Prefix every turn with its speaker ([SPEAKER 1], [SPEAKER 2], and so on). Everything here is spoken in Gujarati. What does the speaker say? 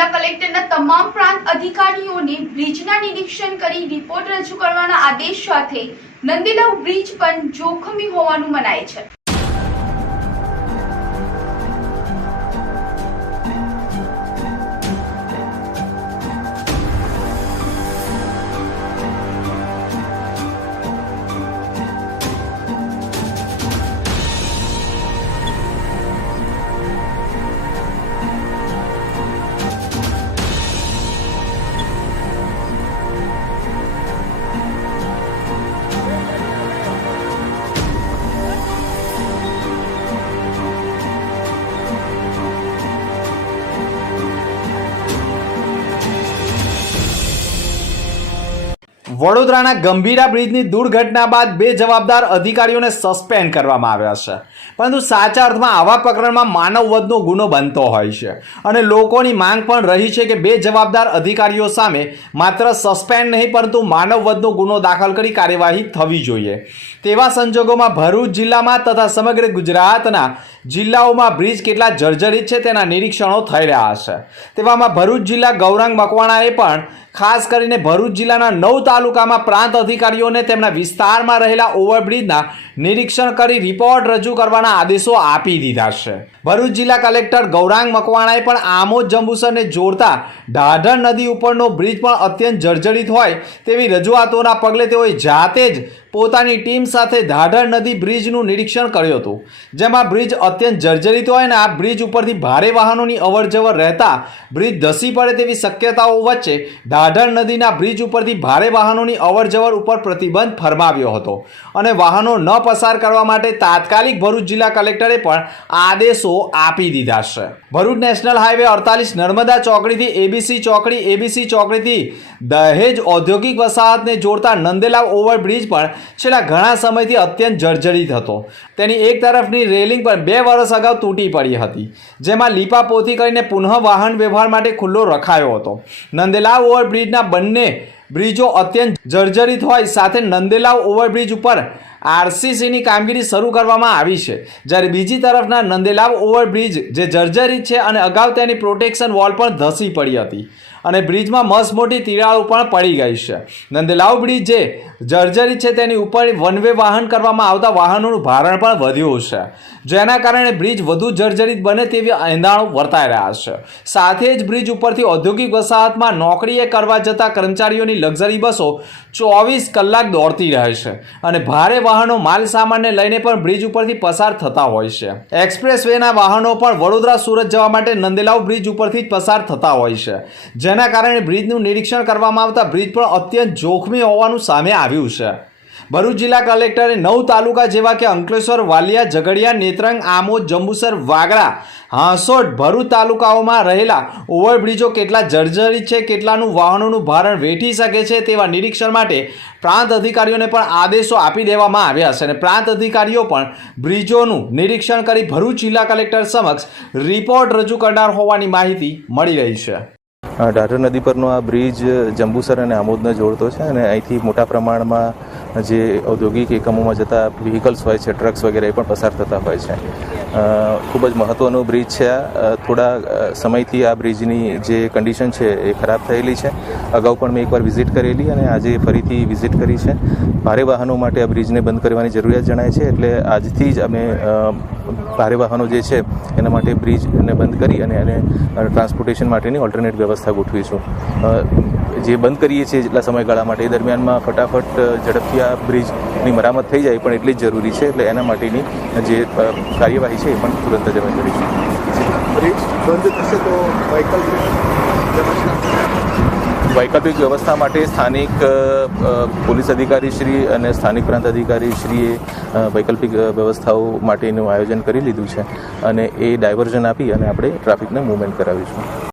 [SPEAKER 1] જિલ્લા કલેક્ટરના તમામ પ્રાંત અધિકારીઓને બ્રિજના નિરીક્ષણ કરી રિપોર્ટ રજૂ કરવાના આદેશ સાથે નંદીલાવ બ્રિજ પણ જોખમી હોવાનું મનાય છે.
[SPEAKER 2] વડોદરાના ગંભીરા બ્રિજની દુર્ઘટના બાદ બે જવાબદાર અધિકારીઓને સસ્પેન્ડ કરવામાં આવ્યા છે. પરંતુ સાચા અર્થમાં આવા પ્રકરણમાં માનવવધનો ગુનો બનતો હોય છે. અને લોકોની માંગ પણ રહી છે કે બે જવાબદાર અધિકારીઓ સામે માત્ર સસ્પેન્ડ નહીં, પરંતુ માનવવધનો ગુનો દાખલ કરી કાર્યવાહી થવી જોઈએ. તેવા સંજોગોમાં ભરૂચ જિલ્લામાં તથા સમગ્ર ગુજરાતના જિલ્લાઓમાં બ્રિજ કેટલા જર્જરિત છે તેના નિરીક્ષણો થઈ રહ્યા છે. તેવામાં ભરૂચ જિલ્લા ગૌરાંગ મકવાણાએ પણ ખાસ કરીને ભરૂચ જિલ્લાના નવ તાલુકામાં પ્રાંત અધિકારીઓને તેમના વિસ્તારમાં રહેલા ઓવરબ્રિજના નિરીક્ષણ કરી રિપોર્ટ રજૂ કરવાના આદેશો આપી દીધા છે. ભરૂચ જિલ્લા કલેક્ટર ગૌરાંગ મકવાણાએ પણ આમોદ જંબુસરને જોડતા ઢાઢર નદી ઉપરનો બ્રિજ પણ અત્યંત જર્જરિત હોય તેવી રજૂઆતોના પગલે તેઓએ જાતે જ પોતાની ટીમ સાથે ધાઢર નદી બ્રિજનું નિરીક્ષણ કર્યું હતું, જેમાં બ્રિજ અત્યંત જર્જરિત હોય અને આ બ્રિજ ઉપરથી ભારે વાહનોની અવરજવર રહેતા બ્રિજ ધસી પડે તેવી શક્યતાઓ વચ્ચે ધાઢર નદીના બ્રિજ ઉપરથી ભારે વાહનોની અવરજવર ઉપર પ્રતિબંધ ફરમાવ્યો હતો અને વાહનો ન પસાર કરવા માટે તાત્કાલિક ભરૂચ જિલ્લા કલેક્ટરે પણ આદેશો આપી દીધા છે. ભરૂચ નેશનલ હાઈવે અડતાલીસ નર્મદા ચોકડીથી એબીસી ચોકડી, એબીસી ચોકડીથી દહેજ ઔદ્યોગિક વસાહતને જોડતા નંદેલા ઓવરબ્રિજ પણ છેલ્લા ઘણા સમયથી અત્યંત જર્જરિત હતો. તેની એક તરફની રેલિંગ પર બે વર્ષ અગાઉ તૂટી પડી હતી, જેમાં લીપાપોથી કરીને પુનઃ વાહન વ્યવહાર માટે ખુલ્લો રખાયો હતો. નંદેલાવ ઓવરબ્રિજના બંને બ્રિજો અત્યંત જર્જરિત હોય, સાથે નંદેલાવ ઓવરબ્રિજ ઉપર આરસીસીની કામગીરી શરૂ કરવામાં આવી છે. જ્યારે બીજી તરફના નંદેલાવ ઓવરબ્રિજ, જે જર્જરિત છે અને અગાઉ તેની પ્રોટેક્શન વોલ પણ ધસી પડી હતી અને બ્રિજમાં મસ્ત તિરાડો પણ પડી ગઈ છે. નંદેલાવ બ્રિજ, જે જર્જરિત છે તેની ઉપર વન વે વાહન કરવામાં આવતા વાહનોનું ભારણ પણ વધ્યું છે. જેના કારણે બ્રિજ વધુ જર્જરિત બને તેવી એંધાણો વર્તાઈ રહ્યા છે. સાથે જ બ્રિજ ઉપરથી ઔદ્યોગિક વસાહતમાં નોકરીએ કરવા જતા કર્મચારીઓની લક્ઝરી બસો ચોવીસ કલાક દોડતી રહે છે અને ભારે વાહનો માલ સામાનને લઈને પણ બ્રિજ ઉપરથી પસાર થતા હોય છે. એક્સપ્રેસ વેના વાહનો પણ વડોદરા સુરત જવા માટે નંદેલાવ બ્રિજ ઉપરથી જ પસાર થતા હોય છે. જેના કારણે બ્રિજનું નિરીક્ષણ કરવામાં આવતા બ્રિજ પણ અત્યંત જોખમી હોવાનું સામે આવ્યું છે. ભરૂચ જિલ્લા કલેક્ટરે નવ તાલુકા જેવા કે અંકલેશ્વર, વાલિયા, ઝઘડિયા, નેત્રંગ, આમોદ, જંબુસર, વાગડા, હાંસોટ, ભરૂચ તાલુકાઓમાં રહેલા ઓવરબ્રિજો કેટલા જર્જરિત છે, કેટલાનું વાહનોનું ભારણ વેઠી શકે છે તેવા નિરીક્ષણ માટે પ્રાંત અધિકારીઓને પણ આદેશો આપી દેવામાં આવ્યા છે અને પ્રાંત અધિકારીઓ પણ બ્રિજોનું નિરીક્ષણ કરી ભરૂચ જિલ્લા કલેક્ટર સમક્ષ રિપોર્ટ રજૂ કરનાર હોવાની માહિતી મળી રહી છે.
[SPEAKER 3] ઢાઢર નદી પરનો આ બ્રિજ જંબુસર અને આમોદને જોડતો છે અને અહીંથી મોટા પ્રમાણમાં જે ઔદ્યોગિક એકમોમાં જતા વ્હીકલ્સ હોય છે ટ્રક્સ વગેરે એ પણ પસાર થતા હોય છે. ખૂબ જ મહત્ત્વનો બ્રિજ છે આ. થોડા સમયથી આ બ્રિજની જે કન્ડિશન છે એ ખરાબ થયેલી છે. અગાઉ પણ મેં એકવાર વિઝિટ કરેલી અને આજે ફરીથી વિઝિટ કરી છે. ભારે વાહનો માટે આ બ્રિજને બંધ કરવાની જરૂરિયાત જણાય છે એટલે આજથી જ અમે ભારે વાહનો જે છે એના માટે બ્રિજને બંધ કરી અને એને ટ્રાન્સપોર્ટેશન માટેની ઓલ્ટરનેટ વ્યવસ્થા ગોઠવીશું. જે બંધ કરીએ છીએ જેટલા સમયગાળા માટે એ દરમિયાનમાં ફટાફટ ઝડપથી આ બ્રિજની મરામત થઈ જાય પણ એટલી જ જરૂરી છે એટલે એના માટેની જે કાર્યવાહી છે એ પણ તુરંત જ અમે કરીશું.
[SPEAKER 4] બ્રિજ બંધ થશે તો વૈકલ્પિક
[SPEAKER 3] વૈકલ્પિક વ્યવસ્થા માટે સ્થાનિક પોલીસ અધિકારી શ્રી અને સ્થાનિક પ્રાંત અધિકારી શ્રીએ વૈકલ્પિક વ્યવસ્થાઓ માટેનું આયોજન કરી લીધું છે. અને એ ડાયવર્ઝન આપી અને આપણે ટ્રાફિકને મૂવમેન્ટ કરાવીશું.